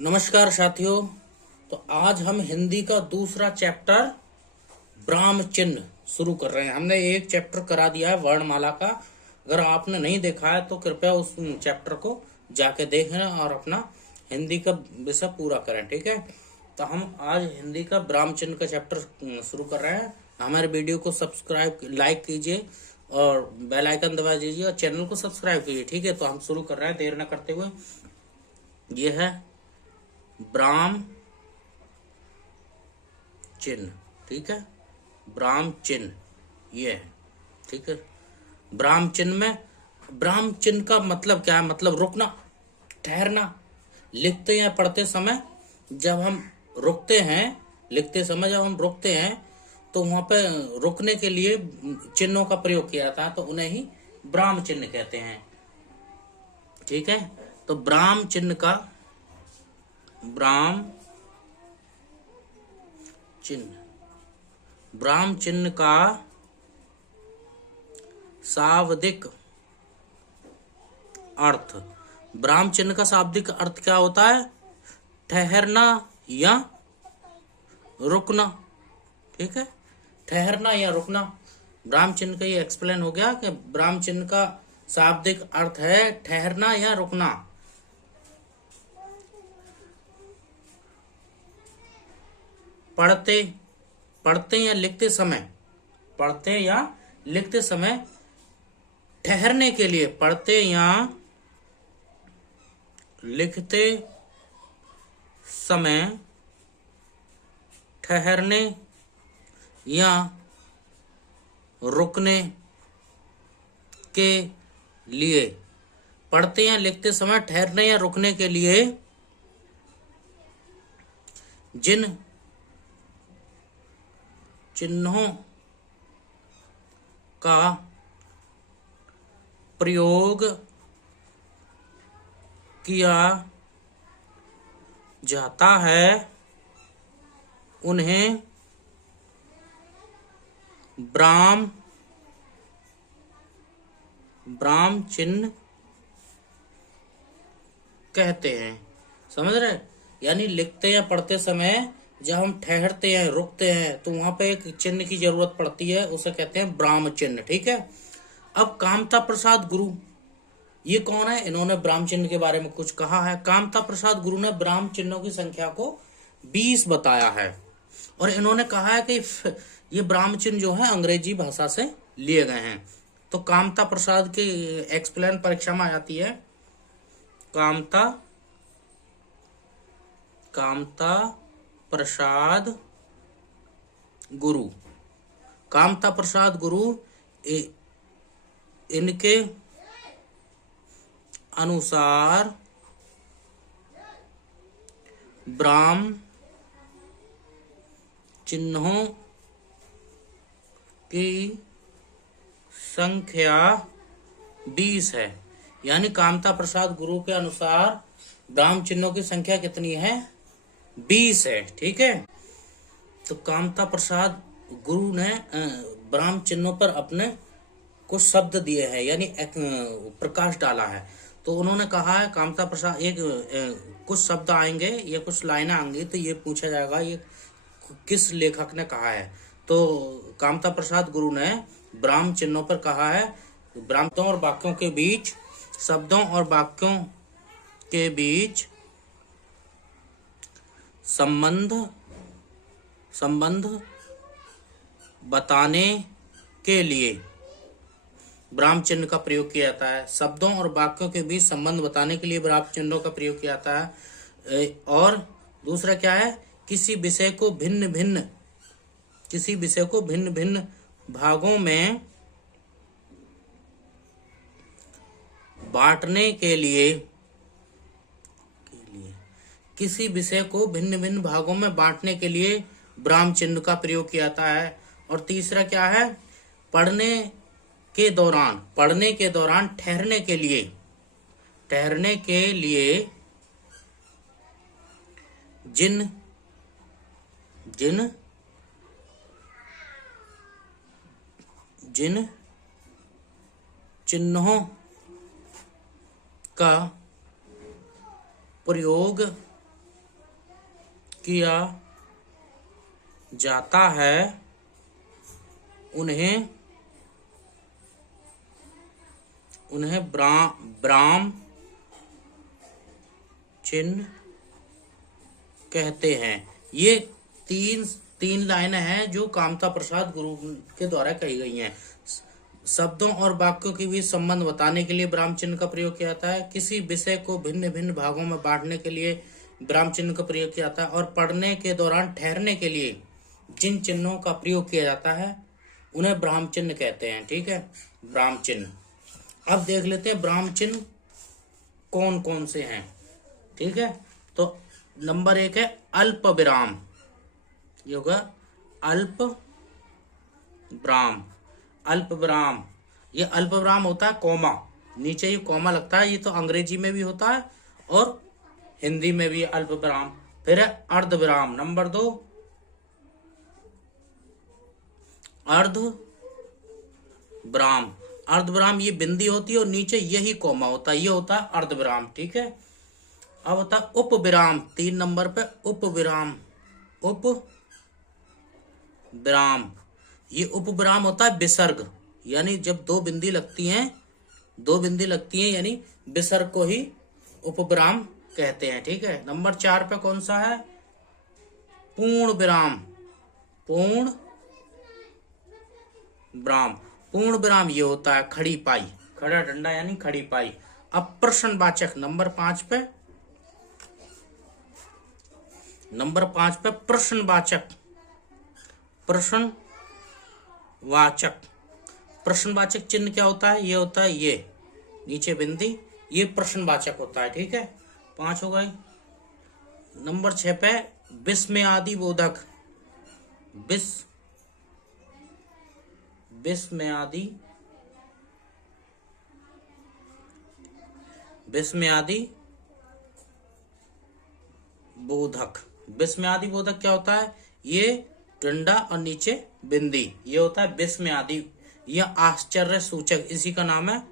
नमस्कार साथियों। तो आज हम हिंदी का दूसरा चैप्टर ब्राह्म चिन्ह शुरू कर रहे हैं। हमने एक चैप्टर करा दिया है वर्णमाला का। अगर आपने नहीं देखा है तो कृपया उस चैप्टर को जाके देखें और अपना हिंदी का विषय पूरा करें, ठीक है। तो हम आज हिंदी का ब्राह्म चिन्ह का चैप्टर शुरू कर रहे हैं। हमारे वीडियो को सब्सक्राइब लाइक कीजिए और बेल आइकन दबा दीजिए और चैनल को सब्सक्राइब कीजिए, ठीक है। तो हम शुरू कर रहे हैं देर न करते हुए। ये है ब्राह्म चिन्ह, ठीक है। ब्राह्म चिन्ह ये है, ठीक है। ब्राह्म चिन्ह में ब्राह्म चिन्ह का मतलब क्या है? मतलब रुकना, ठहरना। लिखते या पढ़ते समय जब हम रुकते हैं, लिखते समय जब हम रुकते हैं तो वहां पे रुकने के लिए चिन्हों का प्रयोग किया जाता है, तो उन्हें ही ब्राह्म चिन्ह कहते हैं, ठीक है। तो ब्राह्म चिन्ह का ब्राह्म चिन्ह ब्राह्म चिन्ह का शाब्दिक अर्थ। ब्राह्म चिन्ह का शाब्दिक अर्थ क्या होता है? ठहरना या रुकना, ठीक है। ठहरना या रुकना। ब्राह्म चिन्ह का ये एक्सप्लेन हो गया कि ब्राह्म चिन्ह का शाब्दिक अर्थ है ठहरना या रुकना। पढ़ते पढ़ते या लिखते समय, पढ़ते या लिखते समय ठहरने के लिए, पढ़ते या लिखते समय ठहरने या रुकने के लिए, पढ़ते या लिखते समय ठहरने या रुकने के लिए जिन चिन्हों का प्रयोग किया जाता है उन्हें ब्राह्म चिन्ह कहते हैं। समझ रहे? यानी लिखते या पढ़ते समय जब हम ठहरते हैं, रुकते हैं, तो वहां पे एक चिन्ह की जरूरत पड़ती है, उसे कहते हैं ब्राह्म चिन्ह, ठीक है। अब कामता प्रसाद गुरु ये कौन है? इन्होंने ब्राह्म चिन्ह के बारे में कुछ कहा है। कामता प्रसाद गुरु ने ब्राह्म चिन्हों की संख्या को 20 बताया है और इन्होंने कहा है कि ये ब्राह्म चिन्ह जो है अंग्रेजी भाषा से लिए गए हैं। तो कामता प्रसाद की एक्सप्लेन परीक्षा में आ जाती है। कामता प्रसाद गुरु, कामता प्रसाद गुरु इनके अनुसार ब्राह्म चिन्हों की संख्या 20 है। यानी कामता प्रसाद गुरु के अनुसार ब्राह्म चिन्हों की संख्या कितनी है? 20 है, ठीक है। तो कामता प्रसाद गुरु ने ब्राह्म चिन्हों पर अपने कुछ शब्द दिए हैं, यानी प्रकाश डाला है। तो उन्होंने कहा है, कामता प्रसाद एक कुछ शब्द आएंगे, ये कुछ लाइनें आएंगी, तो ये पूछा जाएगा ये किस लेखक ने कहा है। तो कामता प्रसाद गुरु ने ब्राह्म चिन्हों पर कहा है, ब्राह्मणों और वाक्यों के बीच, शब्दों और वाक्यों के बीच संबंध बताने के लिए ब्राह्म चिन्ह का प्रयोग किया जाता है। शब्दों और वाक्यों के बीच संबंध बताने के लिए ब्राह्म चिन्हों का प्रयोग किया जाता है। और दूसरा क्या है? किसी विषय को भिन्न भिन्न भागों में बांटने के लिए, किसी विषय को भिन्न भिन्न भागों में बांटने के लिए ब्राह्म चिन्ह का प्रयोग किया जाता है। और तीसरा क्या है? पढ़ने के दौरान ठहरने के लिए जिन चिन्हों का प्रयोग किया जाता है उन्हें ब्राह्म चिन्ह कहते हैं। ये तीन लाइनें हैं जो कामता प्रसाद गुरु के द्वारा कही गई हैं। शब्दों और वाक्यों के बीच संबंध बताने के लिए ब्राह्म चिन्ह का प्रयोग किया जाता है। किसी विषय को भिन्न भिन्न भागों में बांटने के लिए ब्राह्म चिन्ह का प्रयोग किया जाता है। और पढ़ने के दौरान ठहरने के लिए जिन चिन्हों का प्रयोग किया जाता है उन्हें ब्राह्म चिन्ह कहते हैं। ठीक है, ब्राह्म चिन्ह। अब देख लेते हैं ब्राह्म चिन्ह कौन कौन से हैं। ठीक है, तो नंबर 1 है अल्प विराम। ये होगा अल्प विराम। अल्प विराम, ये अल्प विराम होता है कॉमा, नीचे ये कॉमा लगता है। ये तो अंग्रेजी में भी होता है और हिंदी में भी अल्प विराम। फिर है अर्ध विराम, नंबर 2 अर्ध विराम। अर्ध विराम ये बिंदी होती है और नीचे यही कॉमा होता है, ये होता है अर्ध विराम। ठीक है, अब होता है उप विराम, 3 नंबर पे उप विराम। उप विराम, ये उप विराम होता है विसर्ग, यानी जब दो बिंदी लगती हैं यानी विसर्ग को ही उप विराम कहते हैं। ठीक है, नंबर 4 पे कौन सा है? पूर्ण विराम। पूर्ण विराम, पूर्ण विराम ये होता है खड़ी पाई, खड़ा डंडा यानी खड़ी पाई। अब प्रश्नवाचक नंबर 5 पे, प्रश्नवाचक। प्रश्नवाचक चिन्ह क्या होता है? ये होता है ये नीचे बिंदी, ये प्रश्नवाचक होता है। ठीक है, 5 हो गए। नंबर 6 पे विस्मयादि बोधक। विस्मयादि बोधक। विस्मयादि बोधक क्या होता है? ये डंडा और नीचे बिंदी, ये होता है विस्मयादि। यह आश्चर्य सूचक, इसी का नाम है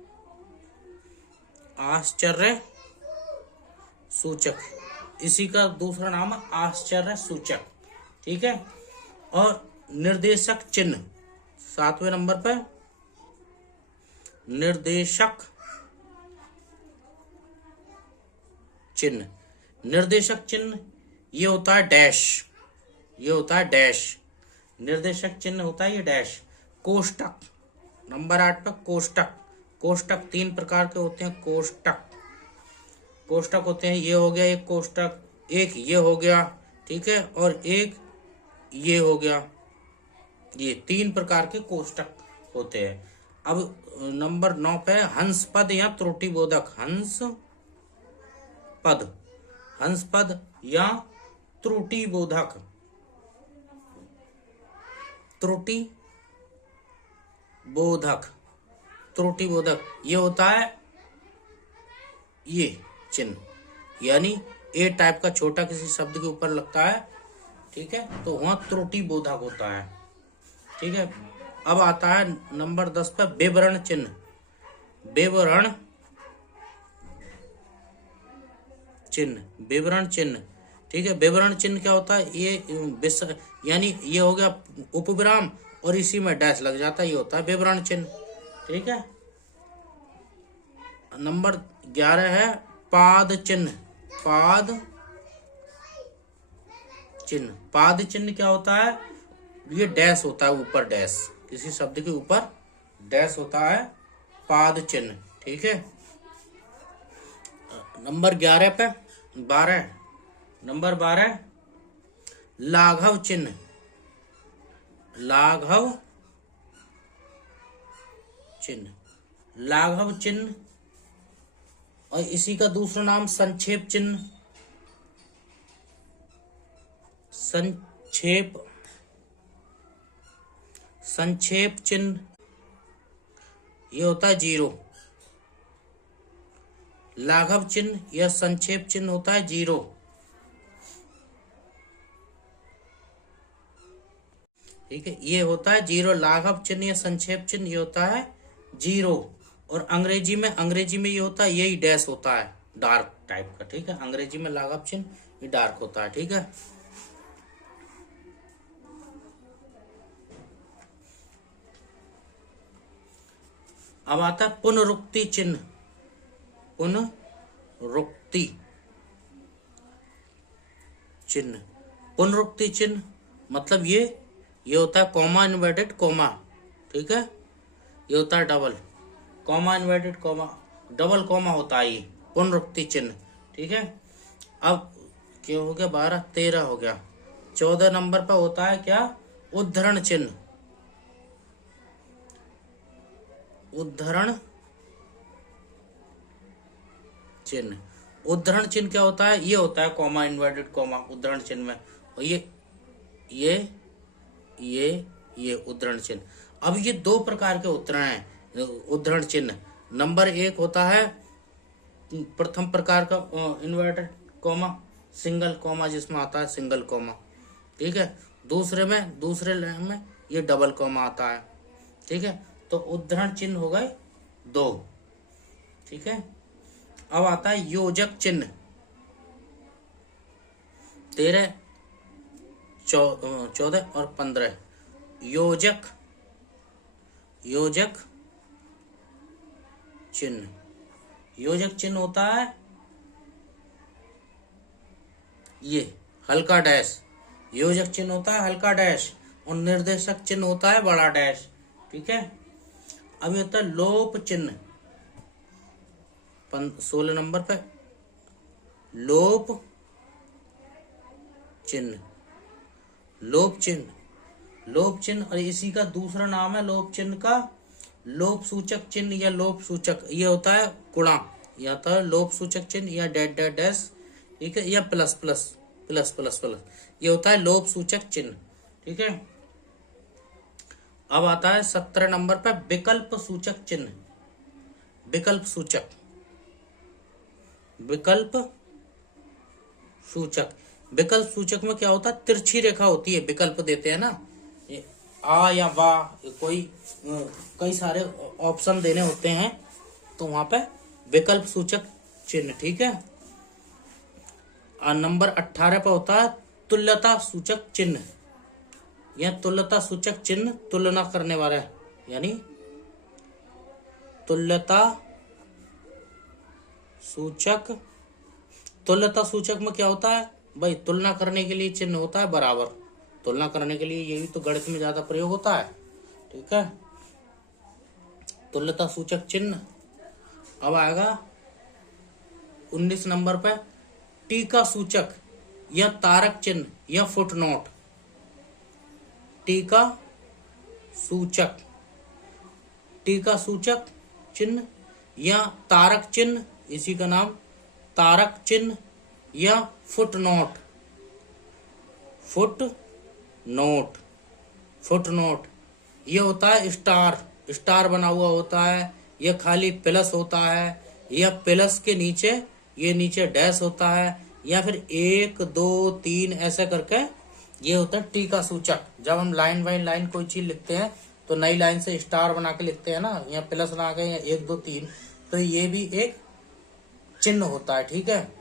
आश्चर्य सूचक, इसी का दूसरा नाम है आश्चर्य सूचक। ठीक है, और निर्देशक चिन्ह 7वें नंबर पे, निर्देशक चिन्ह। निर्देशक चिन्ह ये होता है डैश, ये होता है डैश। निर्देशक चिन्ह होता है ये डैश। कोष्टक, नंबर 8 पे कोष्टक। कोष्टक 3 प्रकार के होते हैं। कोष्टक होते हैं, ये हो गया एक कोष्टक, एक ये हो गया, ठीक है, और एक ये हो गया। ये 3 प्रकार के कोष्टक होते हैं। अब नंबर 9 पे हंस पद या त्रुटि बोधक। हंस पद या त्रुटि बोधक। त्रुटि बोधक ये होता है ये चिन्ह, यानी ए टाइप का छोटा किसी शब्द के ऊपर लगता है। ठीक है, तो वहां त्रुटि बोधक होता है। ठीक है, अब आता है नंबर 10 पर विवरण चिन्ह। विवरण चिन्ह। ठीक है, विवरण चिन्ह क्या होता है? ये यानी ये हो गया उपविराम और इसी में डैश लग जाता है, ये होता है विवरण चिन्ह। ठीक है, नंबर 11 है पाद चिन्ह। पाद चिन्ह क्या होता है? ये डैश होता है ऊपर, डैश किसी शब्द के ऊपर डैश होता है, पाद चिन्ह। ठीक है, नंबर 11 पे 12, नंबर 12 लाघव चिन्ह। लाघव चिन्ह और इसी का दूसरा नाम संक्षेप चिन्ह। संक्षेप चिन्ह ये होता है 0। लाघव चिन्ह या संक्षेप चिन्ह होता है 0। ठीक है, ये होता है 0। लाघव चिन्ह या संक्षेप चिन्ह ये होता है 0। और अंग्रेजी में ये होता है, यही डैश होता है डार्क टाइप का। ठीक है, अंग्रेजी में लाघव चिन्ह ये डार्क होता है। ठीक है, अब आता है पुनरुक्ति चिन्ह। पुनरुक्ति चिन्ह, पुनरुक्ति चिन्ह मतलब ये होता है कॉमा इन्वर्टेड कॉमा, ठीक है। ये होता है double comma inverted comma, double comma होता है ये पुनरुक्ति चिन्ह, ठीक है। अब क्या हो गया, 12 13 हो गया। 14 नंबर पर होता है क्या, उद्धरण चिन्ह। उद्धरण चिन्ह, उद्धरण चिन्ह क्या होता है, ये होता है कॉमा इन्वर्टेड कॉमा उद्धरण चिन्ह में, और ये उद्धरण चिन्ह। अब ये दो प्रकार के उद्धरण हैं, उद्धरण चिन्ह। नंबर 1 होता है प्रथम प्रकार का इन्वर्टेड कॉमा, सिंगल कॉमा जिसमें आता है सिंगल कॉमा, ठीक है। दूसरे लाइन में ये डबल कॉमा आता है, ठीक है। तो उद्धरण चिन्ह हो गए 2, ठीक है। अब आता है योजक चिन्ह। 13 14 और 15 योजक चिन्ह। योजक चिन्ह होता है ये हल्का डैश, योजक चिन्ह होता है हल्का डैश, और निर्देशक चिन्ह होता है बड़ा डैश, ठीक है। अब ये होता है लोप चिन्ह। 16 नंबर पे लोप चिन्ह, लोप चिन्ह, और इसी का दूसरा नाम है लोप चिन्ह का लोप सूचक चिन्ह या लोप सूचक। ये होता है गुणा, या होता है लोप सूचक चिन्ह या डैश डैश डैश, ठीक है, या plus plus plus plus plus, ये होता है लोप सूचक चिन्ह, ठीक है। अब आता है 17 नंबर पर विकल्प सूचक चिन्ह। विकल्प सूचक में क्या होता है, तिरछी रेखा होती है, विकल्प देते हैं ना, ये आ या वाह, कोई कई सारे ऑप्शन देने होते हैं, तो वहां पे विकल्प सूचक चिन्ह, ठीक है। और नंबर 18 पर होता है तुल्यता सूचक चिन्ह। यह तुल्यता सूचक चिन्ह तुलना करने वाला है, यानी तुल्यता सूचक में क्या होता है भाई, तुलना करने के लिए चिन्ह होता है बराबर, तुलना करने के लिए यही तो गणित में ज्यादा प्रयोग होता है, ठीक है। तुल्यता सूचक चिन्ह। अब आएगा 19 नंबर पे टीका सूचक या तारक चिन्ह या फुटनोट। टीका सूचक चिन्ह या तारक चिन्ह, इसी का नाम तारक चिन्ह या फुटनोट। ये होता है स्टार बना हुआ होता है, या खाली प्लस होता है, या प्लस के नीचे ये नीचे डैश होता है, या फिर 1 2 3 ऐसे करके ये होता है टीका सूचक। जब हम लाइन बाई लाइन कोई चीज लिखते हैं तो नई लाइन से स्टार बना के लिखते हैं ना, या प्लस बना के, या 1 2 3, तो ये भी एक चिन्ह होता है, ठीक है।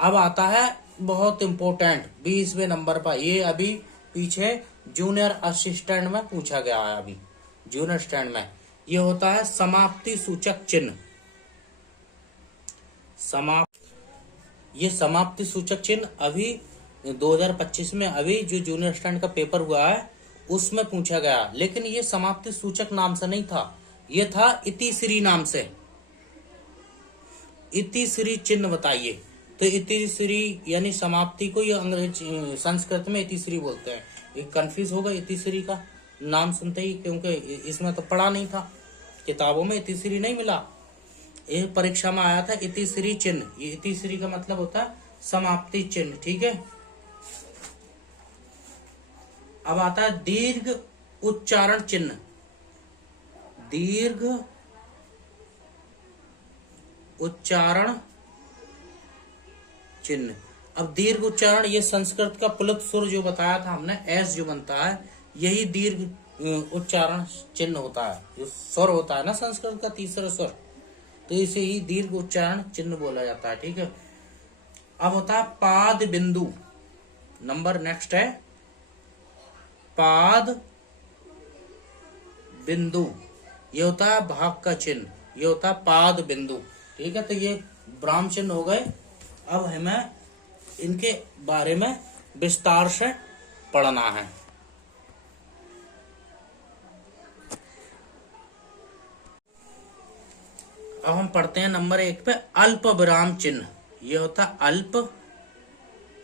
अब आता है बहुत इंपॉर्टेंट 20वें नंबर पर, ये अभी पीछे जूनियर असिस्टेंट में पूछा गया है, अभी जूनियर स्टैंड में, ये होता है समाप्ति सूचक चिन्ह। ये समाप्ति सूचक चिन्ह अभी 2025 में अभी जो जूनियर स्टैंड का पेपर हुआ है उसमें पूछा गया, लेकिन ये समाप्ति सूचक नाम से नहीं था, ये था इतिश्री नाम से। इतिश्री चिन्ह बताइए, तो इतिश्री यानी समाप्ति को, ये अंग्रेजी संस्कृत में इतिश्री बोलते हैं। ये कंफ्यूज होगा इतिश्री का नाम सुनते ही, क्योंकि इसमें तो पढ़ा नहीं था, किताबों में इतिश्री नहीं मिला, ये परीक्षा में आया था इतिश्री चिन्ह। ये इतिश्री का मतलब होता है समाप्ति चिन्ह, ठीक है। अब आता है दीर्घ उच्चारण चिन्ह। दीर्घ उच्चारण चिन्ह। अब दीर्घ उच्चारण, ये संस्कृत का प्लुत सुर जो बताया था हमने, एस जो बनता है, यही दीर्घ उच्चारण चिन्ह होता है। जो स्वर होता है ना संस्कृत का तीसरा स्वर, तो इसे ही दीर्घ उच्चारण चिन्ह बोला जाता है, ठीक है। अब होता है पाद बिंदु। नंबर नेक्स्ट है पाद बिंदु। ये होता है भाग का चिन्ह, ये होता है पाद बिंदु। ठीक है, तो ये विराम चिन्ह हो गए। अब हमें इनके बारे में विस्तार से पढ़ना है। अब हम पढ़ते हैं नंबर 1 पे अल्प विराम चिन्ह। ये होता है अल्प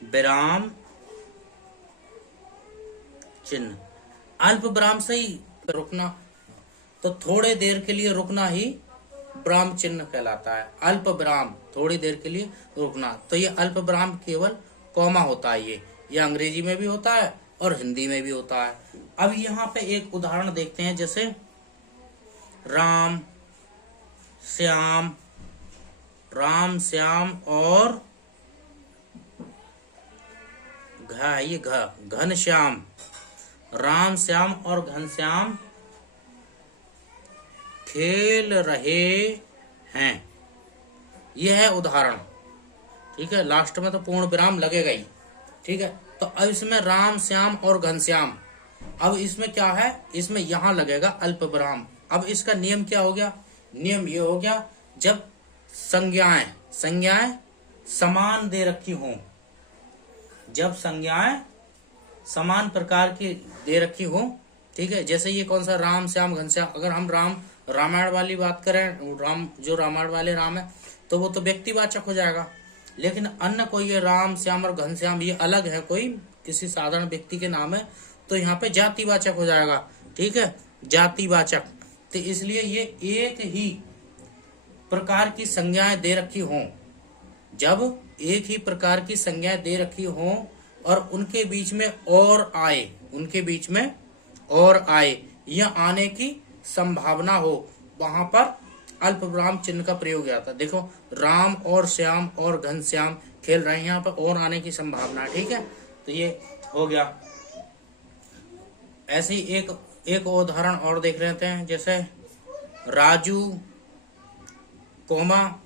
विराम चिन्ह। अल्प विराम से ही रुकना, तो थोड़े देर के लिए रुकना ही विराम चिन्ह कहलाता है। अल्प विराम, थोड़ी देर के लिए रुकना। तो ये अल्प विराम केवल कॉमा होता है। ये अंग्रेजी में भी होता है और हिंदी में भी होता है। अब यहाँ पे एक उदाहरण देखते हैं, जैसे राम श्याम, राम श्याम और ये घनश्याम, राम श्याम और घनश्याम खेल रहे हैं। यह है उदाहरण। ठीक है, लास्ट में तो पूर्ण विराम लगेगा ही। ठीक है, तो अब इसमें राम श्याम और घनश्याम, अब इसमें क्या है, इसमें यहां लगेगा अल्प विराम। अब इसका नियम क्या हो गया, नियम ये हो गया, जब संज्ञाएं समान दे रखी हों, जब संज्ञाएं समान प्रकार की दे रखी हो। ठीक है, जैसे ये कौन सा राम श्याम घनश्याम, अगर हम रामायण वाली बात करें, जो रामायण वाले राम है, तो वो तो व्यक्तिवाचक हो जाएगा। लेकिन अन्य कोई ये राम श्याम और घनश्याम ये अलग है, कोई किसी साधारण व्यक्ति के नाम है, तो यहाँ पे जातिवाचक हो जाएगा। ठीक है, जातिवाचक। तो इसलिए ये एक ही प्रकार की संज्ञाएं दे रखी हों, जब एक ही प्रकार की संज्ञाएं दे रखी हों और उनके बीच में और आए, उनके बीच में और आए या आने की संभावना हो, वहां पर अल्प विराम चिन्ह का प्रयोग किया था। देखो, राम और श्याम और घनश्याम खेल रहे हैं, यहाँ पर और आने की संभावना। ठीक है, तो ये हो गया। ऐसे ही एक उदाहरण और देख लेते हैं, जैसे राजू कोमा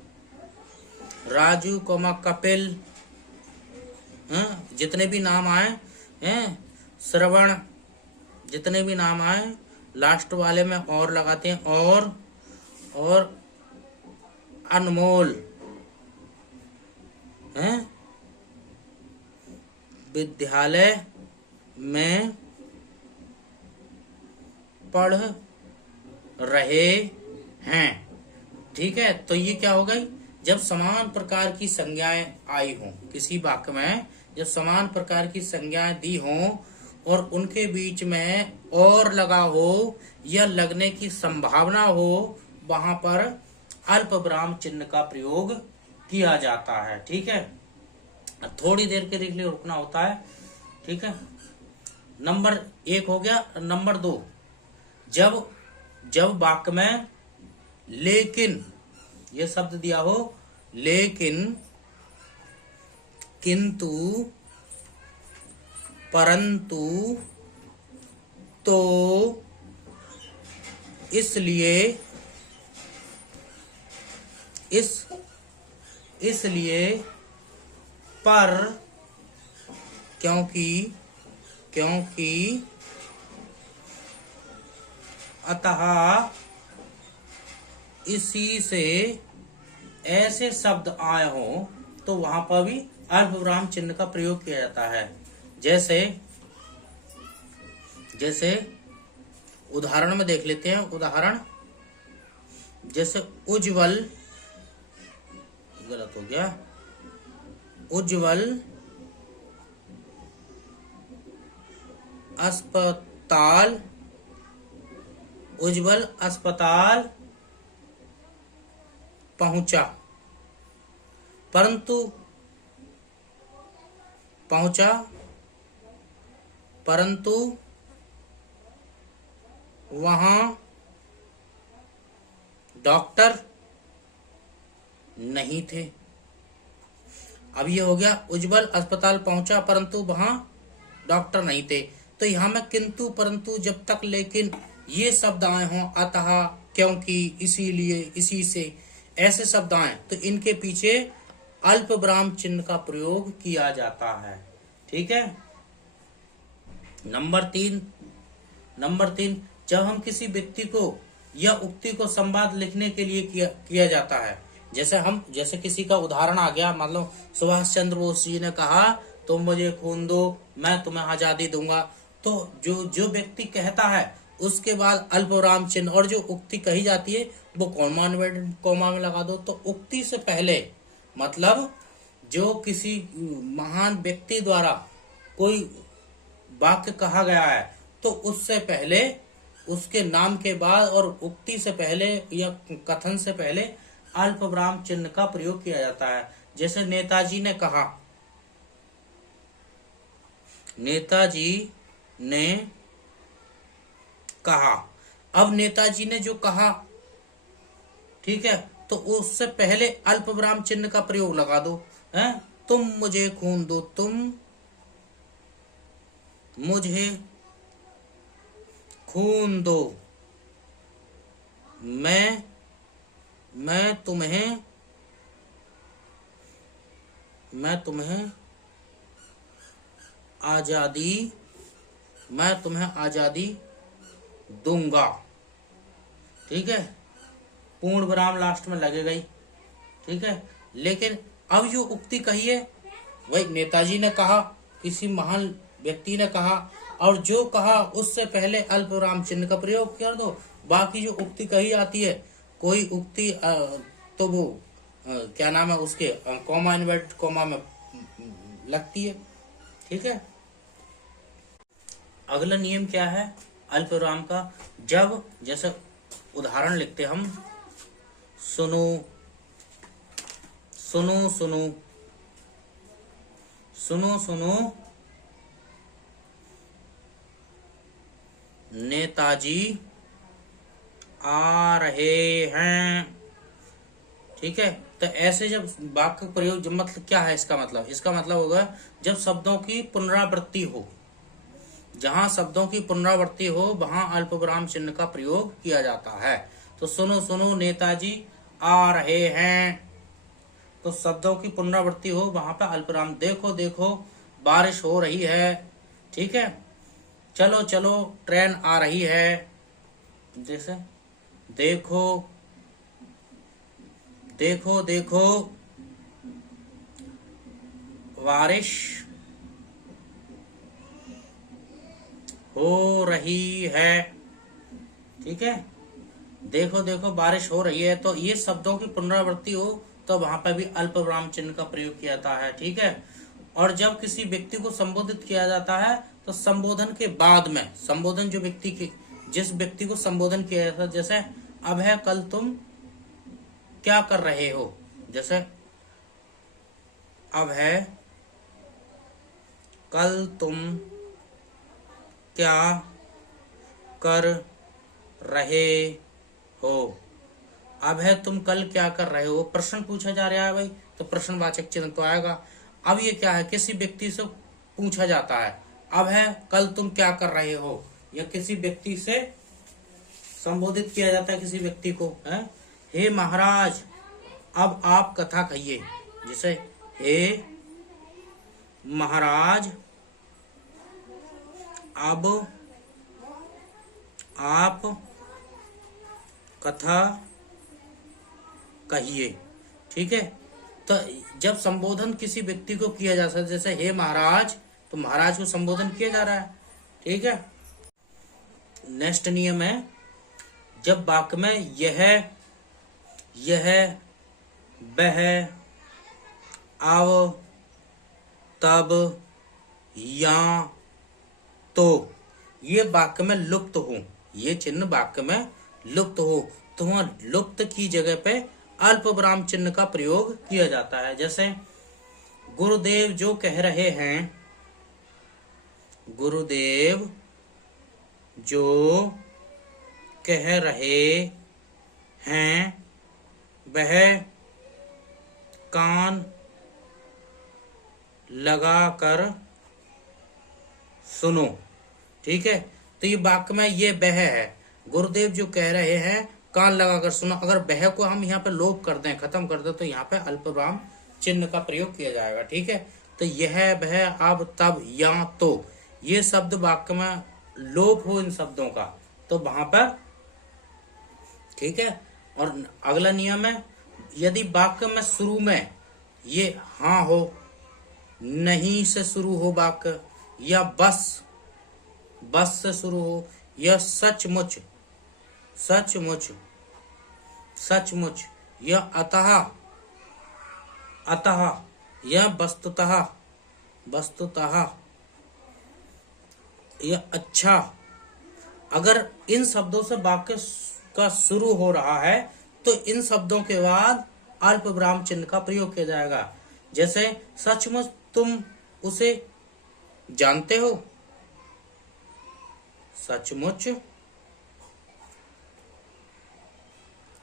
कपिल, जितने भी नाम आए हैं, श्रवण, जितने भी नाम आए लास्ट वाले में और लगाते हैं, और अनमोल, विद्यालय में पढ़ रहे हैं। ठीक है, तो ये क्या हो गई, जब समान प्रकार की संज्ञाएं आई हों किसी वाक्य में, जब समान प्रकार की संज्ञाएं दी हों और उनके बीच में और लगा हो या लगने की संभावना हो, वहां पर अल्प विराम चिन्ह का प्रयोग किया जाता है। ठीक है, थोड़ी देर के लिए रुकना होता है। ठीक है, नंबर 1 हो गया। नंबर 2, जब वाक्य में लेकिन ये शब्द दिया हो, लेकिन, किंतु, परंतु, तो, इसलिए, इसलिए, पर, क्योंकि, अतः, इसी से, ऐसे शब्द आए हो, तो वहां पर भी अल्प विराम चिन्ह का प्रयोग किया जाता है। जैसे उदाहरण में देख लेते हैं। उदाहरण जैसे उज्जवल, गलत हो गया, उज्जवल अस्पताल पहुंचा, परंतु वहां डॉक्टर नहीं थे। अब ये हो गया, उज्जवल अस्पताल पहुंचा परंतु वहां डॉक्टर नहीं थे। तो यहां में किंतु, परंतु, जब तक, लेकिन ये शब्द आए हों, अतः, क्योंकि, इसीलिए, इसी से, ऐसे शब्द आए, तो इनके पीछे अल्प विराम चिन्ह का प्रयोग किया जाता है। ठीक है, नंबर तीन, जब हम किसी व्यक्ति को यह उक्ति को संवाद लिखने के लिए किया जाता है। जैसे किसी का उदाहरण आ गया, मान लो सुभाष चंद्र बोस जी ने कहा तुम मुझे खून दो मैं तुम्हें आजादी दूंगा, तो जो व्यक्ति कहता है उसके बाद अल्पविराम चिन्ह और जो उक्ति कही जाती है वो कॉमा में लगा दो। तो उक्ति से पहले मतलब जो किसी महान व्यक्ति द्वारा कोई वाक्य कहा गया है तो उससे पहले, उसके नाम के बाद और उक्ति से पहले या कथन से पहले अल्पविराम चिन्ह का प्रयोग किया जाता है। जैसे नेताजी ने कहा, नेताजी ने कहा, अब नेताजी ने जो कहा, ठीक है, तो उससे पहले अल्पविराम चिन्ह का प्रयोग लगा दो, है? तुम मुझे खून दो, तुम मुझे खून दो, मैं तुम्हें आजादी दूंगा, ठीक है। पूर्ण विराम लास्ट में लगेगा ही, ठीक है। लेकिन अब जो उक्ति कही है वही नेताजी ने कहा, किसी महान व्यक्ति ने कहा, और जो कहा उससे पहले अल्पविराम चिन्ह का प्रयोग कर दो। बाकी जो उक्ति कही जाती है, कोई उक्ति तो वो क्या नाम है उसके कॉमा इन्वर्ट कॉमा में लगती है, ठीक है। अगला नियम क्या है अल्पविराम का? जब जैसे उदाहरण लिखते हम, सुनो सुनो सुनो सुनो सुनो नेताजी आ रहे हैं, ठीक है। तो ऐसे जब वाक्य प्रयोग, जब मतलब क्या है इसका मतलब होगा जब शब्दों की पुनरावृत्ति हो, जहां शब्दों की पुनरावृत्ति हो वहां अल्पविराम चिन्ह का प्रयोग किया जाता है। तो सुनो सुनो नेताजी आ रहे हैं, तो शब्दों की पुनरावृत्ति हो वहां पे अल्पविराम। देखो देखो बारिश हो रही है, ठीक है। चलो चलो ट्रेन आ रही है, जैसे देखो देखो देखो बारिश हो रही है, ठीक है। देखो देखो बारिश हो रही है, तो ये शब्दों की पुनरावृत्ति हो तो वहां पर भी अल्पविराम चिन्ह का प्रयोग किया जाता है, ठीक है। और जब किसी व्यक्ति को संबोधित किया जाता है तो संबोधन के बाद में, संबोधन जो व्यक्ति की, जिस व्यक्ति को संबोधन किया जाता है, जैसे अब है कल तुम क्या कर रहे हो, जैसे अब है कल तुम क्या कर रहे हो, अब है तुम कल क्या कर रहे हो, प्रश्न पूछा जा रहा है भाई, तो प्रश्नवाचक चिन्ह तो आएगा। अब ये क्या है, किसी व्यक्ति से पूछा जाता है, अब है कल तुम क्या कर रहे हो, या किसी व्यक्ति से संबोधित किया जाता है किसी व्यक्ति को, है हे महाराज अब आप कथा कहिए, जैसे हे महाराज अब आप कथा कहिए, ठीक है। तो जब संबोधन किसी व्यक्ति को किया जा सकता है, जैसे हे महाराज, तो महाराज को संबोधन किया जा रहा है, ठीक है। नेक्स्ट नियम है, जब वाक्य में यह वह अब तब या तो ये वाक्य में लुप्त हो, ये चिन्ह वाक्य में लुप्त हो, तो वहां लुप्त की जगह पे अल्पविराम चिन्ह का प्रयोग किया जाता है। जैसे गुरुदेव जो कह रहे हैं, गुरुदेव जो कह रहे हैं वह कान लगाकर सुनो, ठीक है। तो ये वाक्य में ये वह है, गुरुदेव जो कह रहे हैं कान लगाकर सुनो। अगर वह को हम यहाँ पे लोप कर दें, खत्म कर दें, तो यहाँ पे अल्पविराम चिन्ह का प्रयोग किया जाएगा, ठीक है। तो यह वह अब तब या तो, ये शब्द वाक्य में लोप हो इन शब्दों का, तो वहां पर ठीक है। और अगला नियम है, यदि वाक्य में शुरू में ये हाँ हो, नहीं से शुरू हो वाक्य, या बस से शुरू हो, या सचमुच सचमुच सचमुच, या अतः या वस्तुतः या अच्छा, अगर इन शब्दों से वाक्य का शुरू हो रहा है तो इन शब्दों के बाद अल्प विराम चिन्ह का प्रयोग किया जाएगा। जैसे सचमुच तुम उसे जानते हो, सचमुच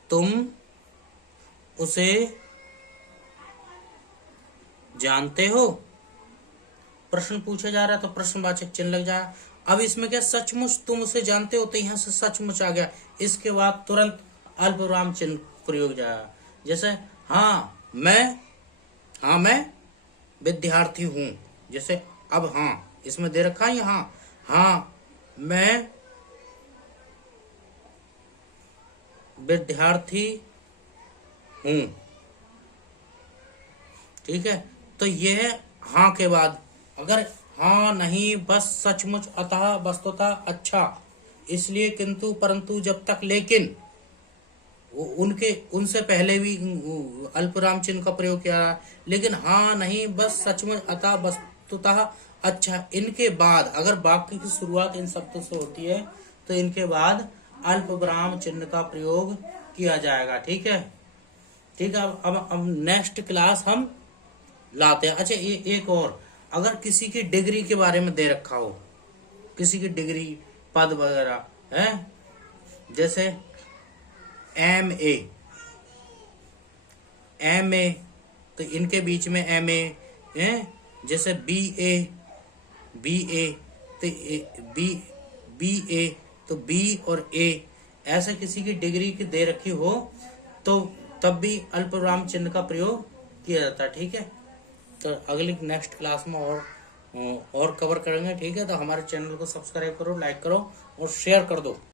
तुम उसे जानते हो, प्रश्न पूछा जा रहा है तो प्रश्नवाचक चिन्ह लग जाए। अब इसमें क्या, सचमुच तुम उसे जानते हो, तो यहां से सचमुच आ गया, इसके बाद तुरंत अल्प विराम चिन्ह प्रयोग जाएगा। जैसे हाँ मैं विद्यार्थी हूं, जैसे अब हाँ इसमें दे रखा है यहाँ, हाँ मैं विद्यार्थी हूं, ठीक है। तो यह है हाँ के बाद, अगर हाँ नहीं बस सचमुच अतः वस्तुतः अच्छा, इसलिए किंतु परंतु जब तक लेकिन, उनसे पहले भी अल्पविराम चिन्ह का प्रयोग किया है। लेकिन हाँ नहीं बस सचमुच अतः वस्तुतः अच्छा, इनके बाद अगर वाक्य की शुरुआत इन शब्दों से होती है तो इनके बाद अल्पविराम चिन्ह का प्रयोग किया जाएगा। ठीक है, ठीक है। अब नेक्स्ट क्लास हम लाते हैं। अच्छा, एक और, अगर किसी की डिग्री के बारे में दे रखा हो, किसी की डिग्री पद वगैरह है, जैसे MA तो इनके बीच में MA है, जैसे BA तो BA तो B और A, ऐसे किसी की डिग्री की दे रखी हो तो तब भी अल्पविराम चिन्ह का प्रयोग किया जाता है। ठीक है, तो अगली नेक्स्ट क्लास में और कवर करेंगे। ठीक है, तो हमारे चैनल को सब्सक्राइब करो, लाइक करो और शेयर कर दो।